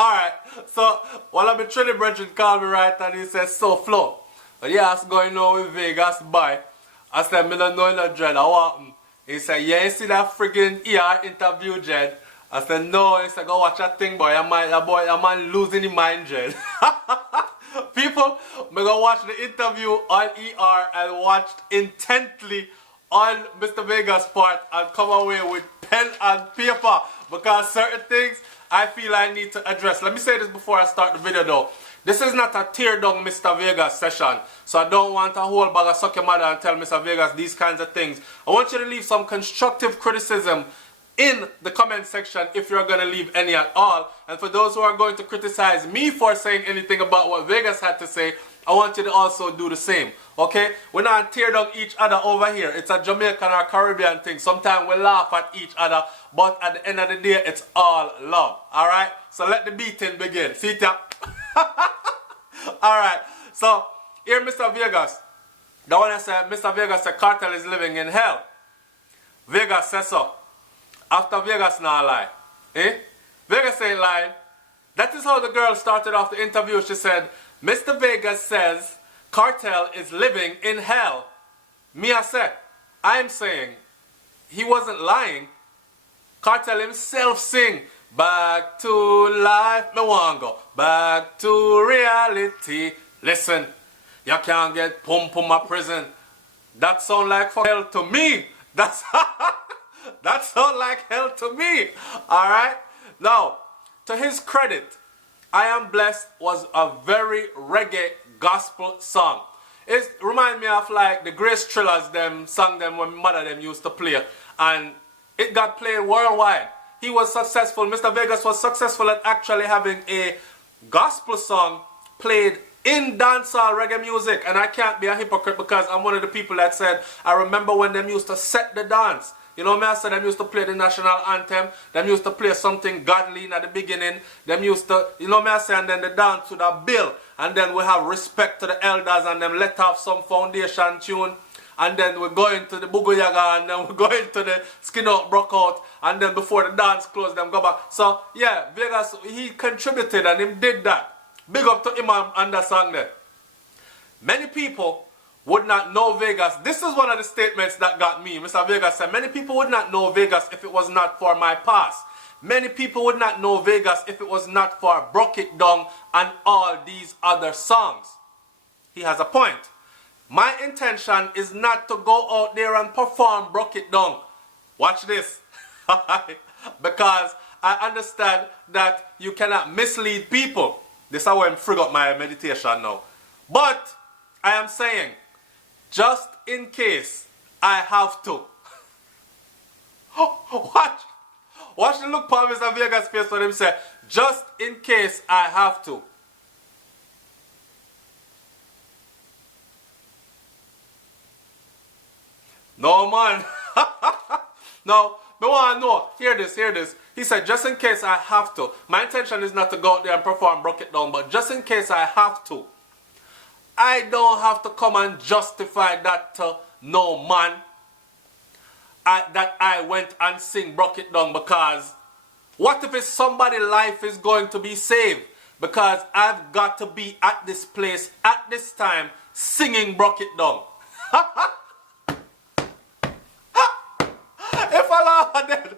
Alright, so one of my Trinity brethren called me right and he says, Souflotv, yeah, what's going on with Vegas, boy? I said, I don't know in the dread, what happened? He said, yeah, you see that friggin' ER interview, Jed? I said, no. He said, go watch that thing, boy. That man losing his mind, Jed. People, me go watch the interview on ER and watched intently on Mr. Vegas' part and come away with pen and paper because certain things I feel I need to address. Let me say this before I start the video though. This is not a tear down Mr. Vegas session, so I don't want a whole bag of suck your mother and tell Mr. Vegas these kinds of things. I want you to leave some constructive criticism in the comment section if you're going to leave any at all. And for those who are going to criticize me for saying anything about what Vegas had to say, I want you to also do the same, okay? We're not tear down each other over here. It's a Jamaican or Caribbean thing. Sometimes we laugh at each other, but at the end of the day, it's all love, all right? So let the beating begin. See ya? All right. So here, Mr. Vegas. The one I said, Mr. Vegas said Kartel is living in hell. Vegas says so. After Vegas not lie. Eh? Vegas ain't lying. That is how the girl started off the interview. She said, Mr. Vegas says Kartel is living in hell. Me I said, I'm saying he wasn't lying. Kartel himself sing, back to life, me want go, back to reality. Listen, you can't get pum a prison. That sound like hell to me. That sound like hell to me. Alright? Now, to his credit, I Am Blessed was a very reggae gospel song. It reminds me of like the Grace Trillers them sung them when mother them used to play. And it got played worldwide. He was successful. Mr. Vegas was successful at actually having a gospel song played in dancehall reggae music. And I can't be a hypocrite because I'm one of the people that said, I remember when them used to set the dance. You know me, I said them used to play the national anthem. Them used to play something godly in at the beginning. Them used to, you know me, I say, and then the dance to the bill. And then we have respect to the elders and them let off some foundation tune. And then we're going to the Boogo Yaga and then we're going to the Skin Out Broke Out. And then before the dance closed, them go back. So, yeah, Vegas, he contributed and he did that. Big up to him on that song there. Many people would not know Vegas. This is one of the statements that got me. Mr. Vegas said, many people would not know Vegas if it was not for my past. Many people would not know Vegas if it was not for Broke It Down and all these other songs. He has a point. My intention is not to go out there and perform Broke It Down. Watch this. Because I understand that you cannot mislead people. This is how I frig up my meditation now. But I am saying, just in case I have to. Watch the look on Mr. Vegas' face when him say, just in case I have to. No, man. No, me want to know. Hear this, hear this. He said, just in case I have to. My intention is not to go out there and perform Broke It Down, but just in case I have to. I don't have to come and justify that to no man. That I went and sing Broke It Down because what if it's somebody's life is going to be saved? Because I've got to be at this place at this time singing Broke It Down. If I laugh dead.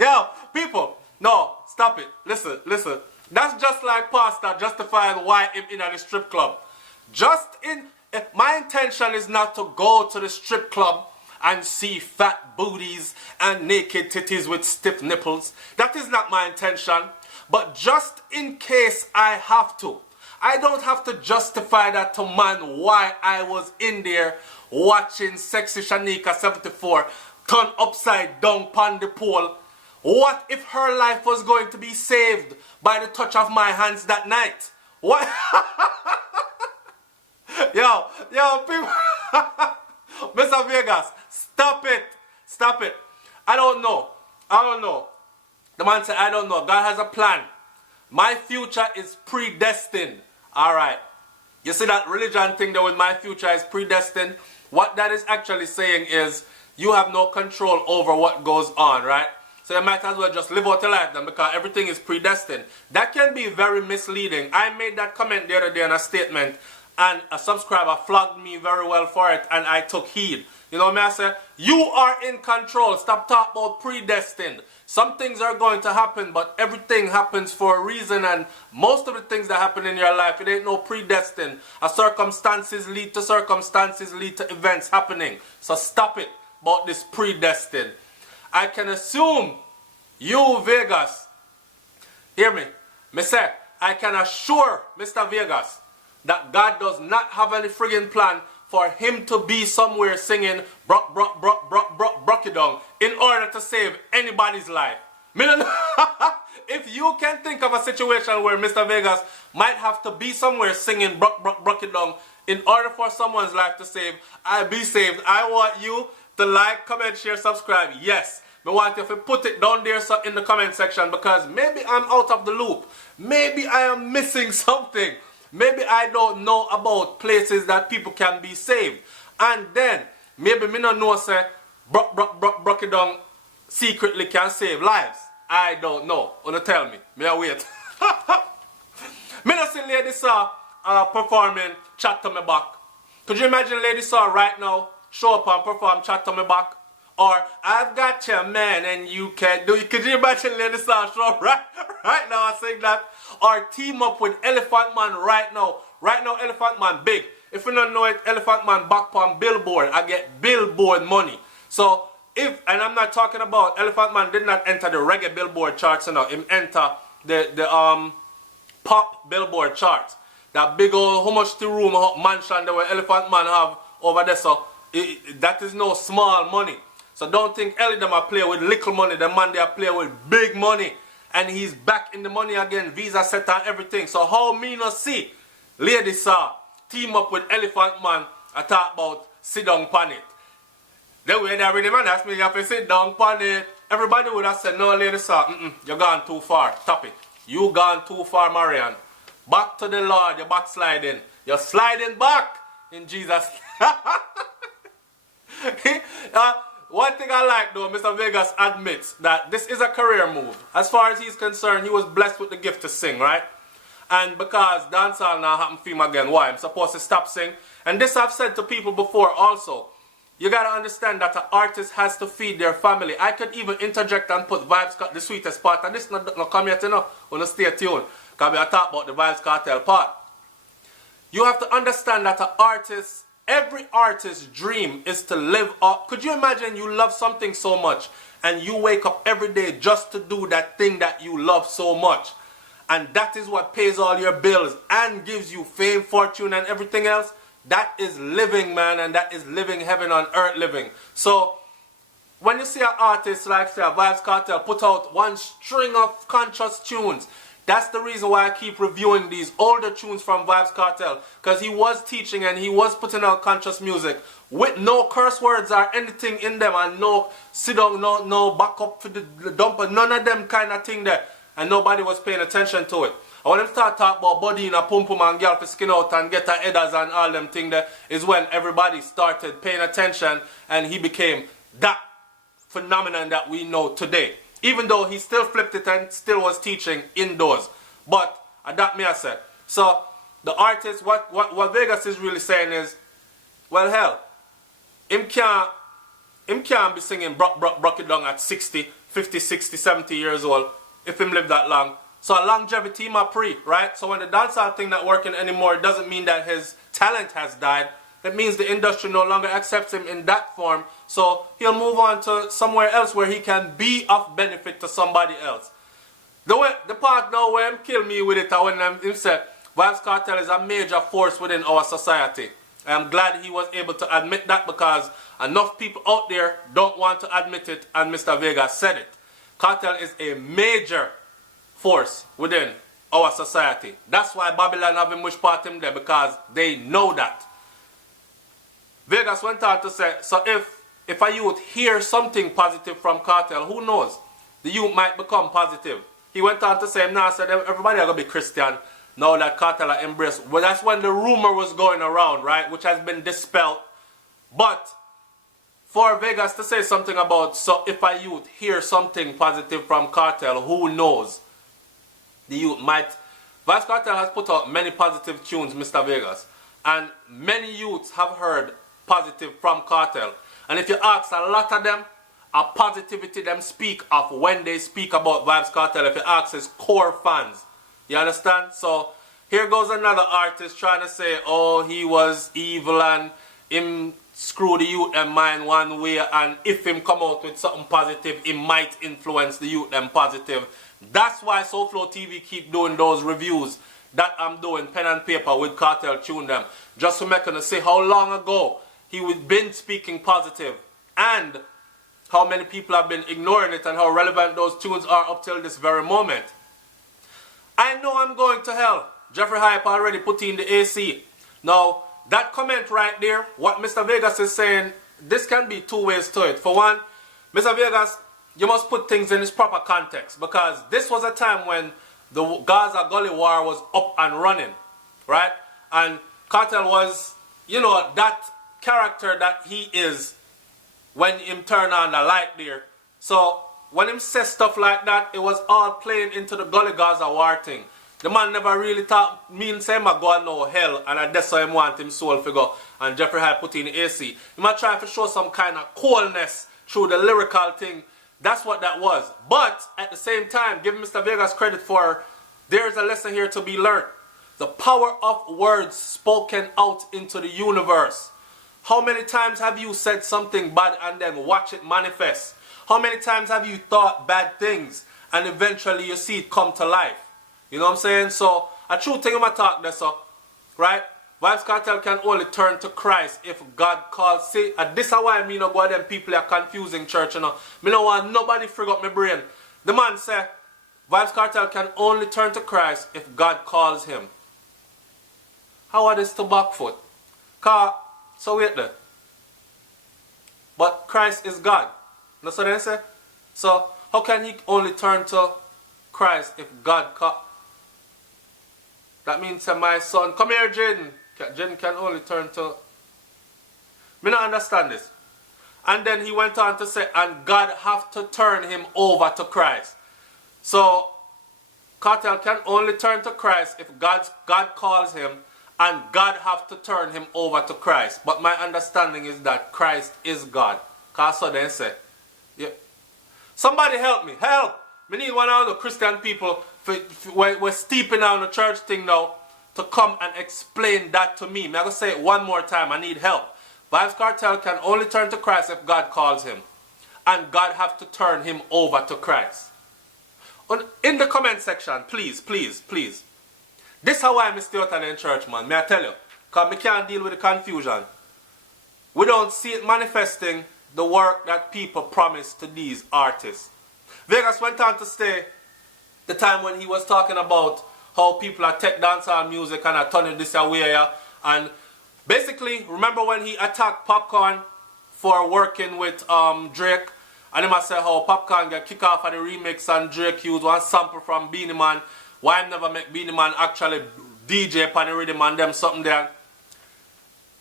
Yo, people, no, stop it. Listen, listen. That's just like Pastor justifying why him in at the strip club. My intention is not to go to the strip club and see fat booties and naked titties with stiff nipples. That is not my intention. But just in case I have to, I don't have to justify that to man why I was in there watching Sexy Shanika 74 turn upside down on the pole. What if her life was going to be saved by the touch of my hands that night? What? yo, people. Mr. Vegas, stop it. Stop it. I don't know. The man said, I don't know. God has a plan. My future is predestined. Alright. You see that religion thing there with my future is predestined? What that is actually saying is you have no control over what goes on, right? So So you might as well just live out your life then, because everything is predestined. That can be very misleading. I made that comment the other day in a statement, and a subscriber flogged me very well for it, and I took heed. You know what I say? You are in control. Stop talking about predestined. Some things are going to happen, but everything happens for a reason, and most of the things that happen in your life, it ain't no predestined. Circumstances lead to events happening. So stop it about this predestined. I can assume you, Vegas, hear me, me say, I can assure Mr. Vegas that God does not have any friggin' plan for him to be somewhere singing brock it down in order to save anybody's life. If you can think of a situation where Mr. Vegas might have to be somewhere singing brock it down in order for someone's life to save, I be saved, I want you to like, comment, share, subscribe. Yes, I want you to put it down there in the comment section, because maybe I'm out of the loop. Maybe I am missing something. Maybe I don't know about places that people can be saved. And then, maybe me not know say, brock it down secretly can save lives. I don't know. Wanna tell me? Me I wait. Me not see Lady Saw performing Chat to Me Back. Could you imagine Lady Saw right now show up and perform Chat to Me Back? Or I've got your man and you can't do it. Could you imagine Lady Saw show up right now and sing that? Or team up with Elephant Man right now. Right now Elephant Man big. If you don't know it, Elephant Man back on Billboard. I get Billboard money. So and I'm not talking about Elephant Man did not enter the reggae Billboard charts, you know. Him enter the pop Billboard charts. That big old how much the room mansion that where Elephant Man have over there. So that is no small money. So don't think Ellie them are play with little money. The man they are play with big money. And he's back in the money again. Visa set and everything. So how me not see Lady Saw team up with Elephant Man I talk about sit down pan it. The way they ready man ask me, you have to sit down pan it. Everybody would have said, no, Lady Saw, you're gone too far. Stop it. You gone too far, Marian. Back to the Lord. You're backsliding. You're sliding back in Jesus. One thing I like though, Mr. Vegas admits that this is a career move. As far as he's concerned, he was blessed with the gift to sing, right? And because dancehall now happen for him again, why? I'm supposed to stop sing. And this I've said to people before also. You gotta understand that an artist has to feed their family. I could even interject and put Vybz Kartel, the sweetest part, and this not come yet, you know. Wanna stay tuned. Because I talk about the Vybz Kartel part. You have to understand that an artist, every artist's dream is to live up. Could you imagine you love something so much and you wake up every day just to do that thing that you love so much? And that is what pays all your bills and gives you fame, fortune, and everything else. That is living, man, and that is living heaven on earth living. So, when you see an artist like, say, Vybz Kartel put out one string of conscious tunes, that's the reason why I keep reviewing these older tunes from Vybz Kartel. Because he was teaching and he was putting out conscious music with no curse words or anything in them, and no sit down, no back up for the dumper, none of them kind of thing there. And nobody was paying attention to it. And when they start talking about body in a pum pum and girl to skin out and get her headers and all them thing there, is when everybody started paying attention and he became that phenomenon that we know today. Even though he still flipped it and still was teaching indoors. But that me I said. So the artist, what Vegas is really saying is, well hell, him can't be singing brock it down at 60, 50, 60, 70 years old if him live that long. So a longevity ma pre, right? So when the dancehall thing not working anymore, it doesn't mean that his talent has died. It means the industry no longer accepts him in that form. So he'll move on to somewhere else where he can be of benefit to somebody else. The part now where him kill me with it, when him said Vybz Kartel is a major force within our society. I'm glad he was able to admit that, because enough people out there don't want to admit it, and Mr. Vegas said it. Kartel is a major force within our society. That's why Babylon have him wish part him there, because they know that. Vegas went on to say, so if a youth hears something positive from Kartel, who knows? The youth might become positive. He went on to say, now said everybody are going to be Christian now that Kartel are embraced. Well, that's when the rumor was going around, right? Which has been dispelled. But for Vegas to say something about, so if a youth hear something positive from Kartel, who knows? The youth might. Vybz Kartel has put out many positive tunes, Mr. Vegas. And many youths have heard positive from Kartel. And if you ask a lot of them, a positivity them speak of when they speak about Vybz Kartel, if you ask his core fans. You understand? So here goes another artist trying to say, oh, he was evil and him screw the youth them mind one way, and if him come out with something positive, it might influence the youth them positive. That's why Souflotv keep doing those reviews that I'm doing, pen and paper with Kartel tune them. Just to make them say how long ago he would been speaking positive and how many people have been ignoring it and how relevant those tunes are up till this very moment. I know I'm going to hell. Jeffrey Hype already put in the AC. Now, that comment right there, what Mr. Vegas is saying, this can be two ways to it. For one, Mr. Vegas, you must put things in its proper context, because this was a time when the Gaza Gully War was up and running, right? And Kartel was, you know, that character that he is when him turn on the light there. So when him says stuff like that, it was all playing into the Gully Gaza War thing. The man never really thought, mean say him a go no hell, and that's why him want him soul figure, and Jeffrey Hype put in the AC. He might try to show some kind of coolness through the lyrical thing. That's what that was. But at the same time, give Mr. Vegas credit for, there's a lesson here to be learned. The power of words spoken out into the universe. How many times have you said something bad and then watch it manifest? How many times have you thought bad things and eventually you see it come to life? You know what I'm saying? So, a true thing I'm going to talk this up, right? Vybz Kartel can only turn to Christ if God calls. See, this is why me no go them people are confusing church, you know. Me no want nobody frig up my brain. The man say, Vybz Kartel can only turn to Christ if God calls him. How are this to back foot? So wait there. But Christ is God. That's what they say? So, how can he only turn to Christ if God calls? That means that my son, come here, Jaden. Jaden can only turn to... Me not understand this. And then he went on to say, and God have to turn him over to Christ. So, Kartel can only turn to Christ if God calls him, and God have to turn him over to Christ. But my understanding is that Christ is God. Because so they say. Yeah. Somebody help me. Help! We need one of the Christian people, we're steeping on the church thing now, to come and explain that to me. I'm going to say it one more time. I need help. Vybz Kartel can only turn to Christ if God calls him. And God have to turn him over to Christ. In the comment section, please, please, please. This is how I stay out in church, man. May I tell you? Because we can't deal with the confusion. We don't see it manifesting the work that people promise to these artists. Vegas went on to say the time when he was talking about how people are tech dancehall music and are turning this away. And basically, remember when he attacked Popcorn for working with Drake? And he must say how Popcorn get kicked off of the remix and Drake used one sample from Beanie Man. Why never make Beanie Man actually DJ upon the rhythm and them something there?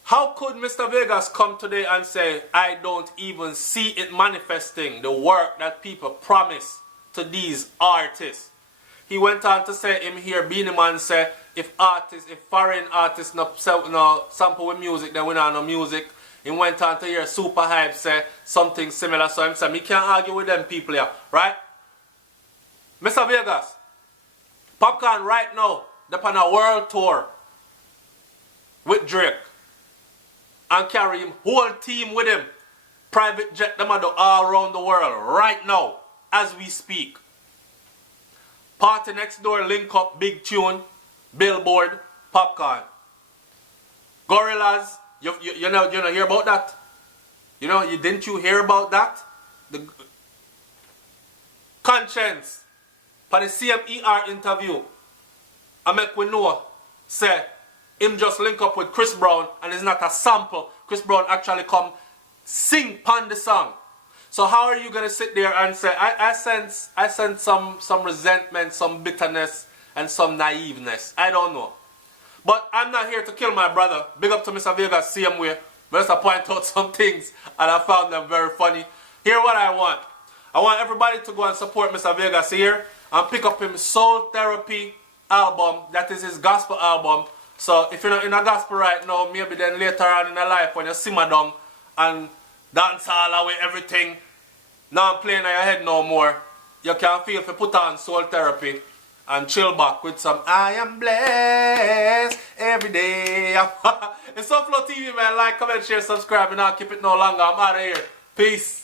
How could Mr. Vegas come today and say, I don't even see it manifesting the work that people promise to these artists? He went on to say, him here, Beanie Man say, if foreign artists no sample with music, then we don't know music. He went on to hear Super Hype say something similar. So him say, me can't argue with them people here, right? Mr. Vegas, Popcorn right now, they're on a world tour with Drake. And carry him, whole team with him. Private jet, them are all around the world right now, as we speak. Party Next Door, Link Up, Big Tune, Billboard, Popcorn. Gorillaz, you know hear about that? Didn't you hear about that? The Conscience, for the CMER interview, I make we know, say, him just link up with Chris Brown and it's not a sample. Chris Brown actually come sing pan the song. So how are you going to sit there and say, I sense some resentment, some bitterness, and some naiveness. I don't know. But I'm not here to kill my brother. Big up to Mr. Vegas, same way. But I point out some things and I found them very funny. Here what I want. I want everybody to go and support Mr. Vegas here and pick up his Soul Therapy album. That is his gospel album. So if you're not in a gospel right now, maybe then later on in your life when you simmer down and dance all away everything, not playing in your head no more, you can feel to put on Soul Therapy and chill back with some I am blessed every day. It's Souflotv, man. Like, comment, share, subscribe, and I'll keep it no longer. I'm out of here. Peace.